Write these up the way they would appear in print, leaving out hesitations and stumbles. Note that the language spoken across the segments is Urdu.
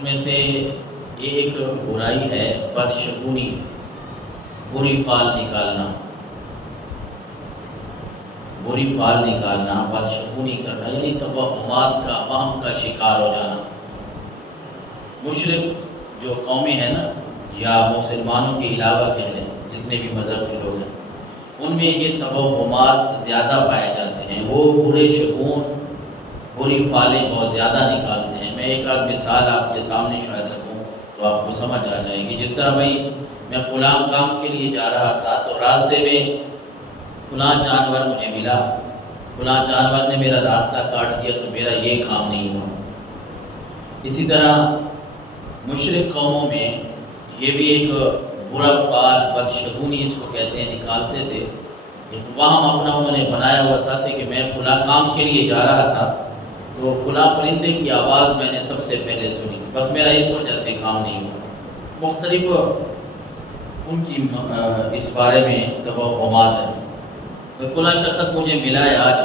ان میں سے ایک برائی ہے بدشگونی، بری فال نکالنا، بدشگونی کرنا، یعنی توہمات کا، وہم کا شکار ہو جانا۔ مشرک جو قومیں ہیں نا، یا مسلمانوں کے علاوہ کہہ لیں، جتنے بھی مذہب کے لوگ ہیں، ان میں یہ توہمات زیادہ پائے جاتے ہیں۔ وہ برے شگون، بری فالیں بہت زیادہ نکالتے ہیں۔ میں ایک آدھ مثال آپ کے سامنے شاید رکھوں تو آپ کو سمجھ آ جائے گی۔ جس طرح بھائی میں فلاں کام کے لیے جا رہا تھا تو راستے میں فلاں جانور مجھے ملا، فلاں جانور نے میرا راستہ کاٹ دیا تو میرا یہ کام نہیں ہوا۔ اسی طرح مشرک قوموں میں یہ بھی ایک برا فال، بدشگونی اس کو کہتے ہیں، نکالتے تھے۔ وہاں اپنا انہوں نے بنایا ہوا تھا کہ میں فلاں کام کے لیے جا رہا تھا تو فلاں پرندے کی آواز میں نے سب سے پہلے سنی، بس میرا اس وجہ سے کام نہیں ہوا۔ مختلف ان کی اس بارے میں توہمات ہیں۔ فلاں شخص مجھے ملا ہے آج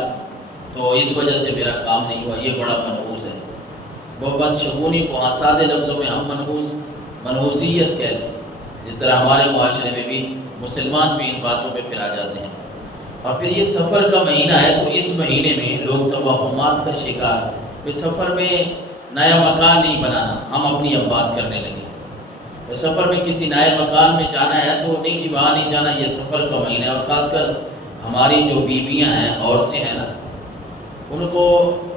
تو اس وجہ سے میرا کام نہیں ہوا، یہ بڑا منحوس ہے۔ وہ بدشگونی کو سادے لفظوں میں ہم منحوسیت کہتے ہیں۔ جس طرح ہمارے معاشرے میں بھی مسلمان بھی ان باتوں پہ پھر آ جاتے ہیں۔ اور پھر یہ سفر کا مہینہ ہے تو اس مہینے میں لوگ توہمات کا شکار، پھر سفر میں نیا مکان نہیں بنانا، ہم اپنی اب بات کرنے لگے۔ سفر میں کسی نئے مکان میں جانا ہے تو نہیں جی وہاں نہیں جانا، یہ سفر کا مہینہ ہے۔ اور خاص کر ہماری جو بیویاں ہیں، عورتیں ہیں نا، ان کو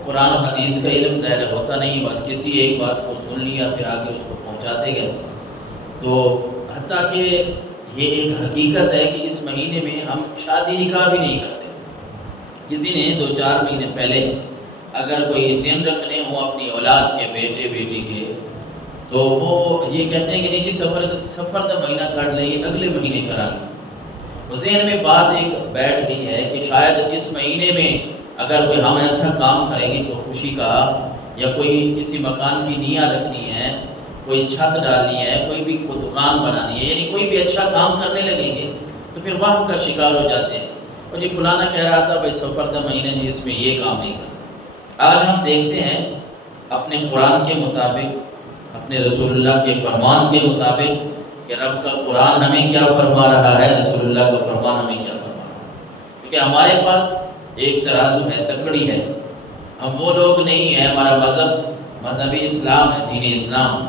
قرآن و حدیث کا علم ظاہر ہوتا نہیں، بس کسی ایک بات کو سن لیا پھر آگے اس کو پہنچاتے گئے۔ تو حتیٰ کہ یہ ایک حقیقت ہے کہ اس مہینے میں ہم شادی نکاح بھی نہیں کرتے۔ کسی نے 2-4 مہینے پہلے اگر کوئی دن رکھنے ہوں اپنی اولاد کے، بیٹے بیٹی کے، تو وہ یہ کہتے ہیں کہ نہیں جی سفر کا مہینہ کاٹ لیں، یہ اگلے مہینے کرا گے۔ ذہن میں بات ایک بیٹھ گئی ہے کہ شاید اس مہینے میں اگر کوئی ہم ایسا کام کریں گے کوئی خوشی کا، یا کوئی کسی مکان کی نیاں رکھنی ہے، کوئی چھت ڈالنی ہے، کوئی بھی کوئی دکان بنانی ہے، یعنی کوئی بھی اچھا کام کرنے لگیں گے تو پھر وہم کا شکار ہو جاتے ہیں۔ اور جی فلانا کہہ رہا تھا بھائی سفر کا مہینہ جی اس میں یہ کام نہیں کرنا۔ آج ہم دیکھتے ہیں اپنے قرآن کے مطابق، اپنے رسول اللہ کے فرمان کے مطابق کہ رب کا قرآن ہمیں کیا فرما رہا ہے، رسول اللہ کا فرمان ہمیں کیا فرما رہا ہے۔ کیونکہ ہمارے پاس ایک ترازو ہے، تکڑی ہے۔ ہم وہ لوگ نہیں ہیں، ہمارا مذہب اسلام ہے، دین اسلام۔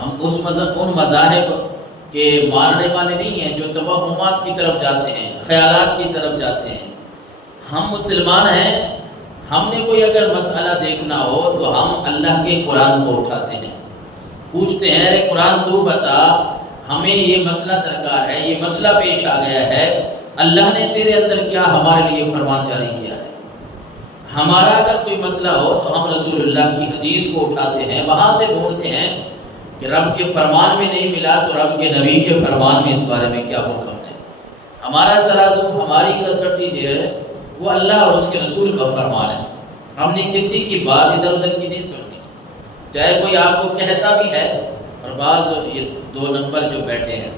ہم ان مذاہب کے ماننے والے نہیں ہیں جو توہمات کی طرف جاتے ہیں، خیالات کی طرف جاتے ہیں۔ ہم مسلمان ہیں، ہم نے کوئی اگر مسئلہ دیکھنا ہو تو ہم اللہ کے قرآن کو اٹھاتے ہیں، پوچھتے ہیں ارے قرآن تو بتا، ہمیں یہ مسئلہ درکار ہے، یہ مسئلہ پیش آ گیا ہے، اللہ نے تیرے اندر کیا ہمارے لیے فرمان جاری کیا ہے۔ ہمارا اگر کوئی مسئلہ ہو تو ہم رسول اللہ کی حدیث کو اٹھاتے ہیں، وہاں سے ڈھونڈتے ہیں کہ رب کے فرمان میں نہیں ملا تو رب کے نبی کے فرمان میں اس بارے میں کیا حکم ہے۔ ہمارا ترازو، ہماری کسوٹی جو ہے وہ اللہ اور اس کے رسول کا فرمان ہے۔ ہم نے کسی کی بات ادھر ادھر کی نہیں سننی، چاہے کوئی آپ کو کہتا بھی ہے۔ اور بعض یہ 2 نمبر جو بیٹھے ہیں،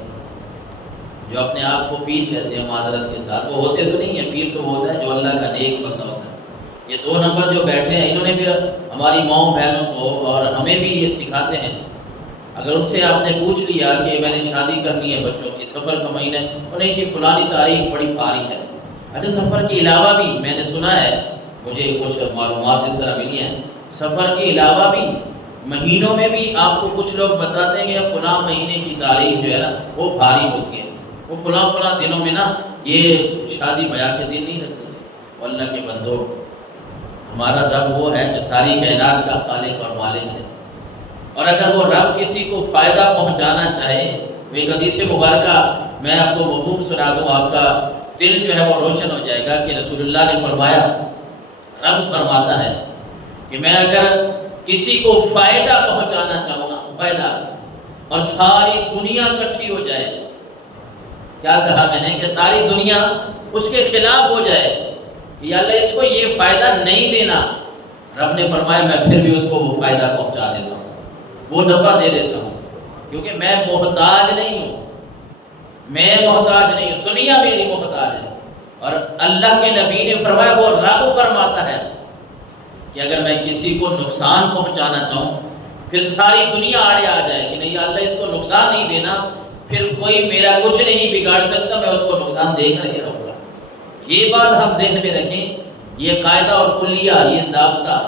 جو اپنے آپ کو پیر کہتے ہیں معذرت کے ساتھ، وہ ہوتے تو نہیں ہیں، پیر تو ہوتا ہے جو اللہ کا نیک بندہ ہوتا ہے۔ یہ 2 نمبر جو بیٹھے ہیں، انہوں نے بھی ہماری ماؤں بہنوں کو اور ہمیں بھی یہ سکھاتے ہیں۔ اگر ان سے آپ نے پوچھ لیا کہ میں نے شادی کرنی ہے بچوں کی، سفر کا مہینہ ہے، اور نہیں جی فلانی تاریخ بڑی بھاری ہے۔ اچھا سفر کے علاوہ بھی میں نے سنا ہے، مجھے کچھ معلومات اس طرح ملی ہیں، سفر کے علاوہ بھی مہینوں میں بھی آپ کو کچھ لوگ بتاتے ہیں کہ فلاں مہینے کی تاریخ جو ہے نا وہ بھاری ہوتی ہے، وہ فلاں دنوں میں نا یہ شادی بیاہ کے دن نہیں رکھتے۔ اللہ کے بندو، ہمارا رب وہ ہے جو ساری کائنات کا خالق اور مالک ہے، اور اگر وہ رب کسی کو فائدہ پہنچانا چاہے، ایک حدیث مبارکہ میں آپ کو مفہوم سنا دوں، آپ کا دل جو ہے وہ روشن ہو جائے گا کہ رسول اللہ نے فرمایا، رب فرماتا ہے کہ میں اگر کسی کو فائدہ پہنچانا چاہوں گا، فائدہ، اور ساری دنیا اکٹھی ہو جائے، کیا کہا میں نے کہ ساری دنیا اس کے خلاف ہو جائے، یا اللہ اس کو یہ فائدہ نہیں دینا، رب نے فرمایا میں پھر بھی اس کو وہ فائدہ پہنچا دیتا ہوں، وہ نفع دے دیتا ہوں، کیونکہ میں محتاج نہیں ہوں، دنیا میری محتاج ہے۔ اور اللہ کے نبی نے فرمایا، وہ رب فرماتا ہے کہ اگر میں کسی کو نقصان پہنچانا چاہوں پھر ساری دنیا آڑے آ جائے کہ نہیں اللہ اس کو نقصان نہیں دینا، پھر کوئی میرا کچھ نہیں بگاڑ سکتا، میں اس کو نقصان دے کر ہی رہوں گا۔ یہ بات ہم ذہن میں رکھیں، یہ قاعدہ اور کلیہ، یہ ضابطہ،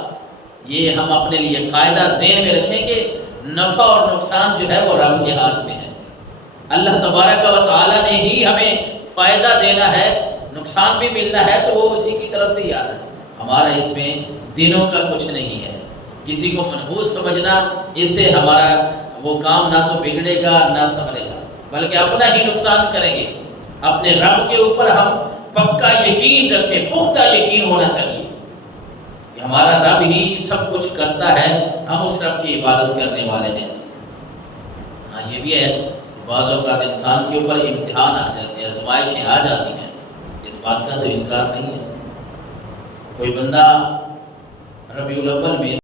یہ ہم اپنے لیے قاعدہ ذہن میں رکھیں کہ نفع اور نقصان جو ہے وہ رب کے ہاتھ میں ہے۔ اللہ تبارک و تعالیٰ نے ہی ہمیں فائدہ دینا ہے، نقصان بھی ملنا ہے تو وہ اسی کی طرف سے ہی آتا ہے، ہمارا اس میں دنوں کا کچھ نہیں ہے۔ کسی کو منحوس سمجھنا، اس سے ہمارا وہ کام نہ تو بگڑے گا نہ سنورے گا، بلکہ اپنا ہی نقصان کریں گے۔ اپنے رب کے اوپر ہم پکا یقین رکھیں، پختہ یقین ہونا چاہیے کہ ہمارا رب ہی سب کچھ کرتا ہے، ہم اس رب کی عبادت کرنے والے ہیں۔ ہاں یہ بھی ہے، بعض اوقات انسان کے اوپر امتحان آ جاتے ہیں، آزمائشیں آ جاتی ہیں، اس بات کا تو انکار نہیں ہے۔ کوئی بندہ ربیع الاول میں